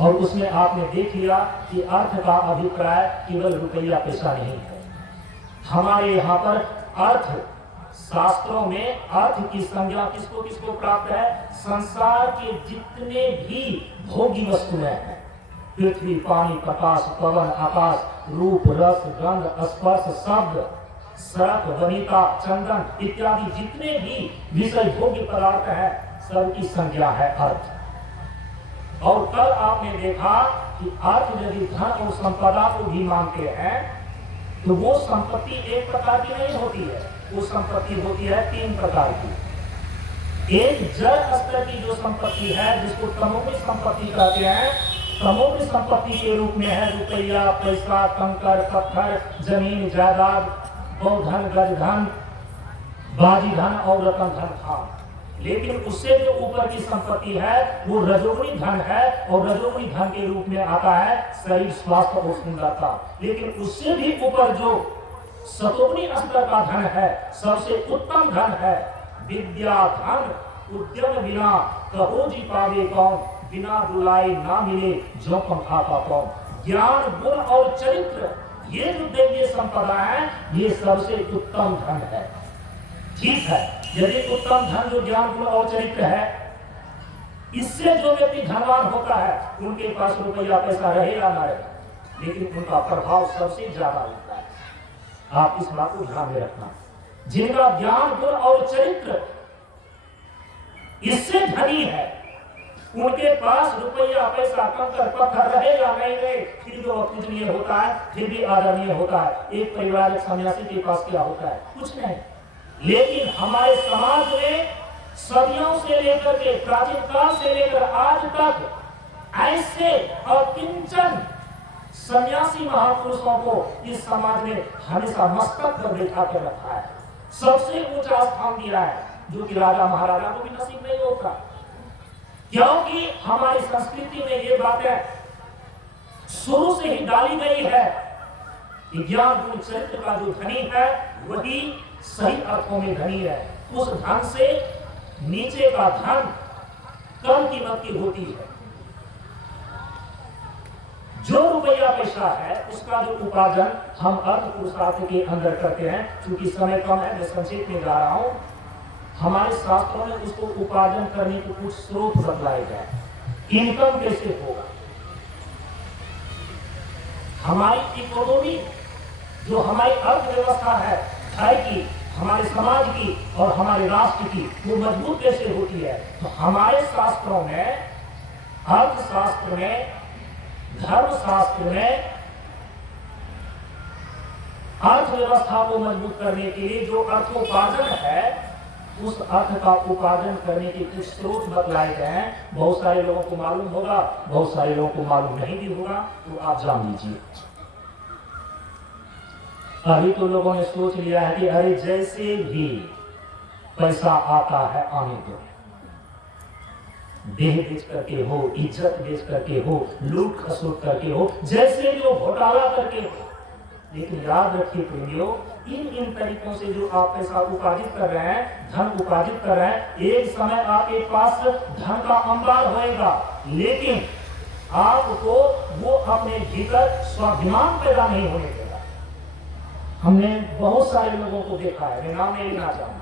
और उसमें आपने देख लिया कि अर्थ का अभिप्राय केवल रुपया पैसा नहीं है। हमारे यहाँ पर अर्थ शास्त्रों में अर्थ की संज्ञा किसको किसको प्राप्त है? संसार के जितने भी भोगी वस्तुएं हैं, पृथ्वी, पानी, प्रकाश, पवन, आकाश, रूप, रस, गंध, स्पर्श, शब्द, सर्प, वनिता, चंदन इत्यादि जितने भी विषय भोग्य पदार्थ है, सबकी संज्ञा है अर्थ। और कल आपने देखा कि अर्थ यदि धन और संपदा को भी मानते हैं तो वो संपत्ति एक प्रकार की नहीं होती है, वो संपत्ति होती है तीन प्रकार की। एक जड़ स्तर की जो संपत्ति है जिसको तमोगुणी संपत्ति कहते हैं, तमोगुणी संपत्ति के रूप में है रुपया, पैसा, कंकर, पत्थर, जमीन, जायदाद, गौधन, गजधन, बाजी धन और रतन धन था। लेकिन उससे जो ऊपर की संपत्ति है वो रजोगुणी धन है, और रजोगुणी धन के रूप में आता है शरीर, स्वास्थ्य और सुंदरता। लेकिन उससे भी ऊपर जो सतोगुणी स्तर का धन है, सबसे उत्तम धन है विद्या धन। उद्यम बिना कहो जी पावे कौन, बिना बुलाए ना मिले जो पंखा का कौन। ज्ञान, गुण और चरित्र, ये जो दैवीय संपदा है, ये सबसे उत्तम धन है। ठीक है, यदि उत्तम धन जो ज्ञान, गुण और चरित्र है, इससे जो व्यक्ति धनवान होता है उनके पास रुपया पैसा रहे या ना रहे, लेकिन उनका प्रभाव सबसे ज्यादा होता है। आप इस बात को ध्यान में रखना। जिनका ज्ञान, गुण और चरित्र इससे धनी है, उनके पास रुपया पैसा, कंकर, पत्थर रहे या नहीं रहे, फिर भी वह पूजनीय होता है, फिर भी आदरणीय होता है। एक परिवार, एक सन्यासी के पास क्या होता है? कुछ नहीं। लेकिन हमारे समाज में सदियों से लेकर के, प्राचीन काल से लेकर आज तक ऐसे अकिंचन सन्यासी महापुरुषों को इस समाज ने हमेशा मस्तक पर बैठा कर रखा है, सबसे ऊंचा स्थान दिया है, जो कि राजा महाराजा को भी नसीब नहीं होता। क्योंकि हमारी संस्कृति में ये बातें शुरू से ही डाली गई है कि ज्ञान, गुण, चरित्र का जो धनी है वही सही अर्थों में धनी है। उस धन से नीचे का धन कम कीमत की होती है। जो रुपया पैसा है उसका जो उपार्जन हम अर्थ पुरुषार्थ के अंदर करते हैं, चूंकि समय कम है मैं संक्षेप में जा रहा हूं। हमारे शास्त्रों में उसको उपार्जन करने के कुछ स्रोत बतलाए गए। इनकम कैसे होगा? हमारी इकोनॉमी जो हमारी अर्थव्यवस्था है घर की, हमारे समाज की और हमारे राष्ट्र की, वो मजबूत कैसे होती है? तो हमारे शास्त्रों में, अर्थशास्त्र में, धर्मशास्त्र में अर्थव्यवस्था को मजबूत करने के लिए जो अर्थोपार्जन है, उस अर्थ का उपार्जन करने के कुछ स्रोत बतलाए गए हैं। बहुत सारे लोगों को मालूम होगा, बहुत सारे लोगों को मालूम नहीं भी होगा, तो आप जान लीजिए। अभी तो लोगों ने सोच लिया है कि अरे जैसे भी पैसा आता है आने दो, देह बेच करके हो, इज्जत बेच करके हो, लूट खसोट करके हो, जैसे भी हो, घोटाला करके हो। लेकिन याद रखिए प्रेमियों, इन तरीकों से जो आप पैसा उपार्जित कर रहे हैं, धन उपार्जित कर रहे हैं, एक समय आपके पास धन का अंबार होएगा, लेकिन आपको वो अपने भीतर स्वाभिमान पैदा नहीं होने देगा। हमने बहुत सारे लोगों को देखा है, मैं नाम नहीं लेना चाहूंगा,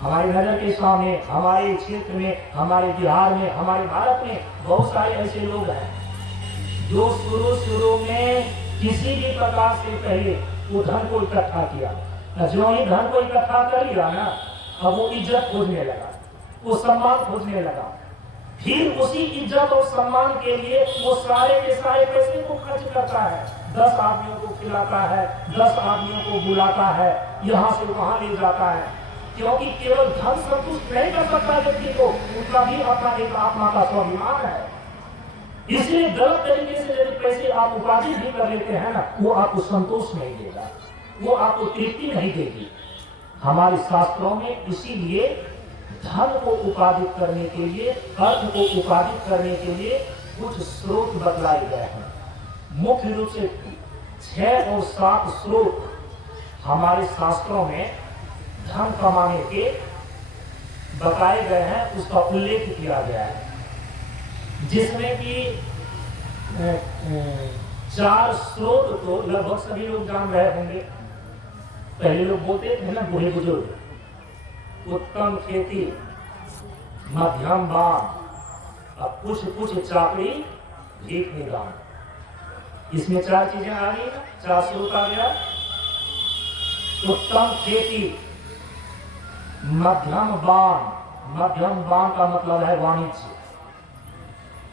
हमारी नजर के सामने, हमारे क्षेत्र में, हमारे बिहार में, हमारे भारत में बहुत सारे ऐसे लोग हैं जो शुरू में किसी भी प्रकार से पहले वो धन को इकट्ठा किया, जो ही धन को इकट्ठा कर लिया ना, अब वो इज्जत खोजने लगा, वो सम्मान खोजने लगा। फिर उसी इज्जत और सम्मान के लिए वो सारे के सारे पैसे को खर्च करता है, 10 आदमियों को खिलाता है, 10 आदमियों को बुलाता है, यहाँ से वहां ले जाता है, क्योंकि केवल धन संतुष्ट नहीं कर सकता व्यक्ति को, उनका भी अपना एक आत्मा का स्वाभिमान है। इसलिए गलत तरीके से यदि पैसे आप उपार्जित भी कर लेते हैं ना, वो आपको संतोष नहीं देगा, वो आपको तृप्ति नहीं देगी। हमारे शास्त्रों में इसीलिए धन को उपार्जित करने के लिए, अर्थ को उपार्जित करने के लिए कुछ स्रोत बतलाए गए हैं। मुख्य रूप से 6 और 7 स्रोत हमारे शास्त्रों में धन कमाने के बताए गए हैं, उसका उल्लेख किया गया है, जिसमें कि चार स्रोत तो लगभग सभी लोग जान रहे होंगे। पहले लोग बोलते थे ना, बूढ़े बुजुर्ग, उत्तम खेती, मध्यम बाण, अब कुछ कुछ चाकरी, भीख निदान। इसमें चार चीजें आ गई ना, चार स्रोत आ गया। उत्तम खेती, मध्यम बाण, मध्यम बाण का मतलब है वाणिज्य।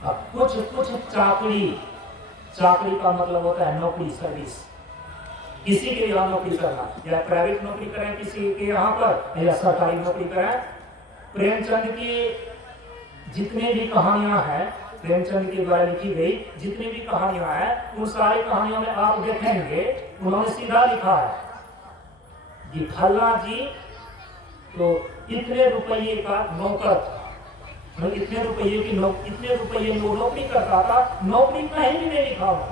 अब कुछ कुछ चाकरी, चाकरी का मतलब होता है नौकरी, सर्विस। किसी के यहाँ नौकरी करना, या प्राइवेट नौकरी करें किसी के यहाँ पर, या सरकारी नौकरी करें। प्रेमचंद की जितने भी कहानियां हैं, प्रेमचंद के द्वारा लिखी गई जितनी भी कहानियां हैं, उन सारी कहानियों में आप देखेंगे उन्होंने सीधा लिखा है कि फल्ला जी तो इतने रुपये का नौकर था, इतने रुपये की इतने रुपये वो नौकरी करता था। नौकरी कहीं भी नहीं लिखा हुआ,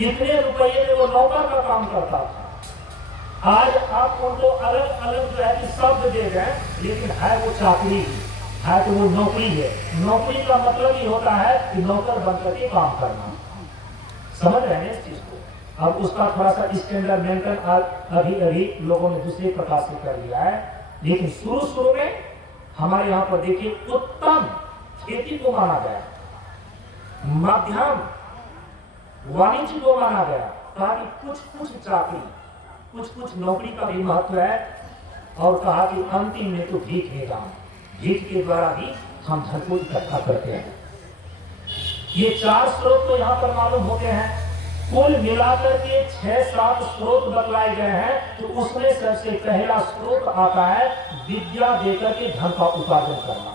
इतने रुपये में वो नौकर का काम करता था। आज आप उनको अलग अलग जो है कि शब्द दे दें, लेकिन है वो चाकरी है, तो वो नौकरी है। नौकरी का मतलब ही होता है कि नौकर बनकर के काम करना। समझ रहे हैं इस चीज को? अब उसका थोड़ा सा स्टैंडर्ड मेंटेन अभी अभी लोगों ने दूसरे प्रकार से कर लिया है, लेकिन शुरू शुरू में हमारे यहाँ पर देखिए उत्तम खेती को माना गया, मध्यम वाणिज्य को माना गया, कहा कि कुछ कुछ चाकरी, कुछ कुछ नौकरी का भी महत्व है, और कहा कि अंतिम में तो भीख निदान, भीख के द्वारा भी हम धन को इकट्ठा करते हैं। ये चार स्रोत तो यहाँ पर मालूम होते हैं। कुल मिलाकर के 6-7 स्रोत बतलाए गए हैं, तो उसमें सबसे पहला स्रोत आता है विद्या देकर के धन का उपार्जन करना।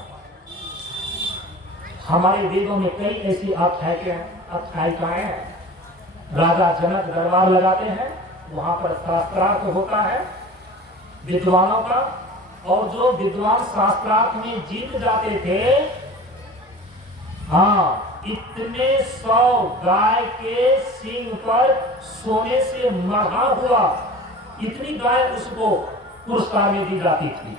हमारे वेदों में कई ऐसी आख्यायिकाएं हैं। राजा जनक दरबार लगाते हैं, वहां पर शास्त्रार्थ होता है विद्वानों का, और जो विद्वान शास्त्रार्थ में जीत जाते थे, हाँ, इतने 100 गाय के सींग पर सोने से मढ़ा हुआ, इतनी गाय उसको पुरस्कार में दी जाती थी।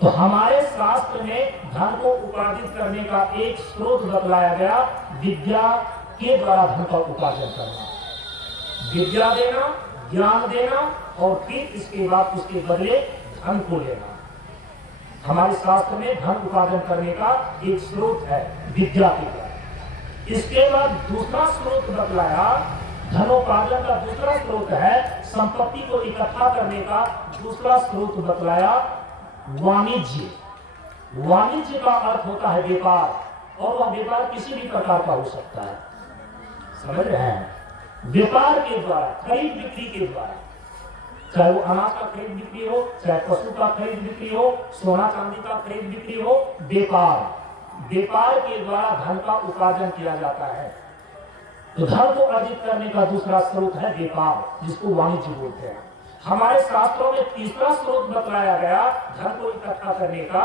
तो हमारे शास्त्र में धन को उपार्जित करने का एक स्रोत बतलाया गया, विद्या के द्वारा धन का उपार्जन करना, विद्या देना, ज्ञान देना, और फिर इसके बाद उसके बदले धन को लेना। हमारे शास्त्र में धन उपार्जन करने का एक स्रोत है विद्या के द्वारा। इसके बाद दूसरा स्रोत बतलाया, धनोपार्जन का दूसरा स्रोत है संपत्ति को इकट्ठा करने का दूसरा स्रोत बतलाया वाणिज्य। वाणिज्य का अर्थ होता है व्यापार, और वह व्यापार किसी भी प्रकार का हो सकता है। समझ रहे हैं? व्यापार के द्वारा, खरीद बिक्री के द्वारा, चाहे वो अनाज का खरीद बिक्री हो, चाहे पशु का खरीद बिक्री हो, सोना चांदी का खरीद बिक्री हो, व्यापार, व्यापार के द्वारा धन का उपार्जन किया जाता है। तो धन को अर्जित करने का दूसरा स्रोत है व्यापार, जिसको वाणिज्य बोलते हैं। हमारे शास्त्रों में तीसरा स्रोत बतलाया गया धन को इकट्ठा करने का,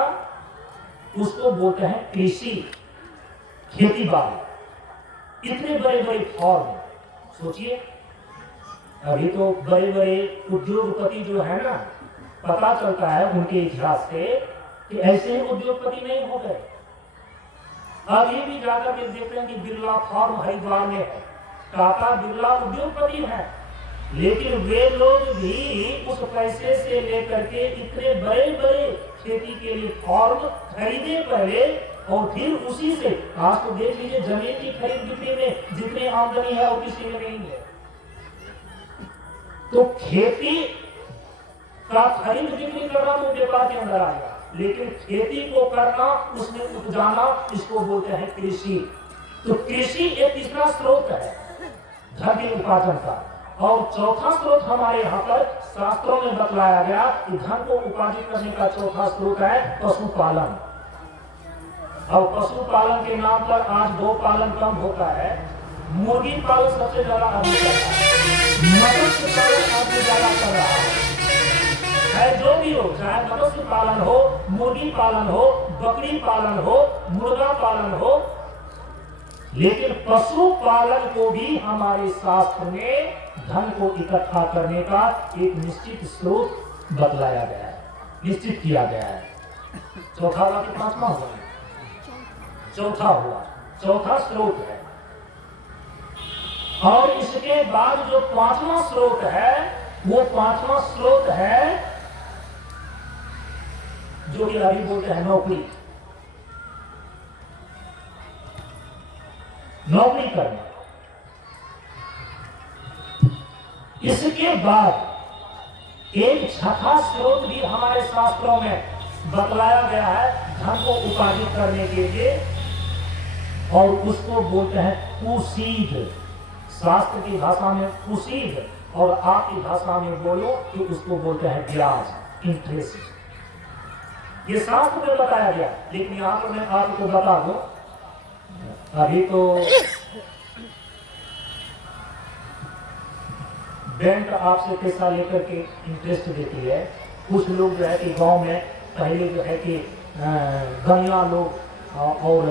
उसको बोलते हैं कृषि, खेती बाड़ी। इतने बड़े बड़े फॉर्म, सोचिए अभी तो बड़े बड़े उद्योगपति जो है ना, पता चलता है उनके इतिहास से कि ऐसे ही उद्योगपति नहीं हो गए। अभी भी जाकर के देखते हैं कि बिरला फार्म हरिद्वार में है, टाटा बिरला उद्योगपति है, लेकिन वे लोग भी उस पैसे से लेकर के इतने बड़े बड़े खेती के लिए फॉर्म खरीदे पहले, और फिर उसी से आज तो देख लीजिए जमीन की खरीद बिक्री में जितनी आमदनी है वो किसी में नहीं है। तो खेती का खरीद बिक्री करना तो व्यापार के अंदर आएगा, लेकिन खेती को करना, उसमें उपजाना, इसको बोलते हैं कृषि। तो कृषि एक तीसरा स्रोत है धन के उपार्जन का। और चौथा स्रोत हमारे यहाँ पर शास्त्रों में बतलाया गया कि धन को उपार्जित करने का चौथा स्रोत है पशुपालन। और पशुपालन के नाम पर आज गौ पालन कम होता है, मुर्गी पालन सबसे ज्यादा आदमी कर रहा है, मत्स्य पालन आदमी ज्यादा कर रहा है। जो भी हो, चाहे मत्स्य पालन हो, मुर्गी पालन हो, बकरी पालन हो, मुर्गा पालन हो, लेकिन पशुपालन को भी हमारे शास्त्र में धन को इकट्ठा करने का एक निश्चित स्रोत बतलाया गया है, निश्चित किया गया है। चौथा हुआ कि पांचवा हुआ? चौथा हुआ। चौथा स्रोत है। और इसके बाद जो पांचवा स्रोत है, वो पांचवा स्रोत है जो कि अभी बोलते हैं नौकरी। नौकरी करना। इसके बाद एक छठा स्रोत भी हमारे शास्त्रों में बतलाया गया है धन को उपार्जित करने के लिए, और उसको बोलते हैं कुसीद। शास्त्र की भाषा में कुसीद, और आपकी भाषा में बोलो कि उसको बोलते हैं ब्याज, इंटरेस्ट। ये शास्त्र में बताया गया, लेकिन यहां पर मैं आपको बता दूं, अभी तो बैंक आपसे पैसा लेकर के इंटरेस्ट देती है। कुछ लोग जो है कि गांव में पहले जो है कि गंगा लोग और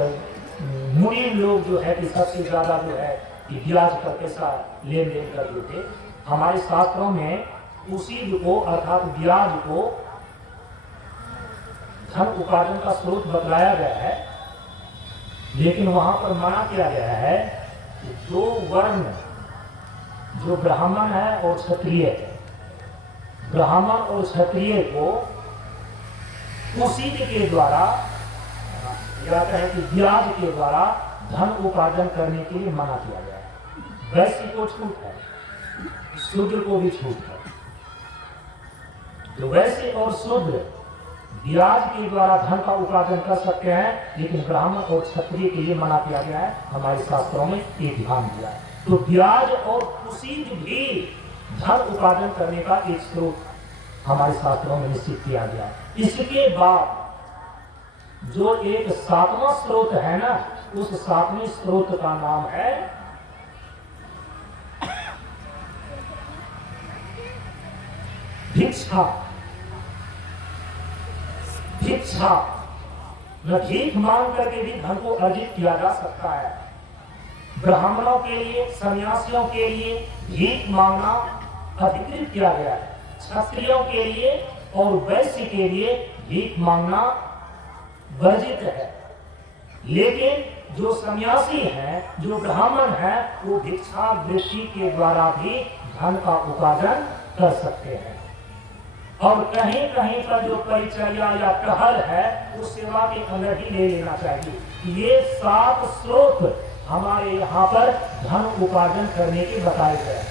मुनि लोग जो है कि सबसे ज्यादा जो है कि ब्याज पर पैसा लेन देन करते थे। हमारे शास्त्रों में उसी को अर्थात ब्याज को धन उपार्जन का स्रोत बतलाया गया है, लेकिन वहां पर मना किया गया है कि दो वर्ण, जो ब्राह्मण है और क्षत्रिय है, ब्राह्मण और क्षत्रिय को कुसीद के द्वारा या कहें कि ब्याज के द्वारा धन उपार्जन करने के लिए मना किया गया है। वैश्य को छूट है, शूद्र को भी छूट है। तो वैश्य और शूद्र ब्याज के द्वारा धन का उपार्जन कर सकते हैं, लेकिन ब्राह्मण और क्षत्रिय के लिए मना किया गया है। हमारे शास्त्रों में एक ध्यान दिया है। तो ब्याज और कुसीद भी धन उपार्जन करने का एक स्रोत हमारे शास्त्रों में निश्चित किया गया है। इसके बाद जो एक सातवां स्रोत है ना, उस सातवें स्रोत का नाम है भिक्षा। भिक्षा न भीख मांग करके भी धन को अर्जित किया जा सकता है। ब्राह्मणों के लिए, सन्यासियों के लिए भीख मांगना अधिकृत किया गया है। क्षत्रियों के लिए और वैश्य के लिए भीख मांगना वर्जित है। लेकिन जो सन्यासी हैं, जो ब्राह्मण हैं, वो भिक्षा वृत्ति के द्वारा भी धन का उपार्जन कर सकते हैं। और कहीं कहीं पर जो परिचर्या या टहल है, उस सेवा के अंदर ही ले लेना चाहिए। ये 7 स्रोत हमारे यहाँ पर धन उपार्जन करने के बताए गए।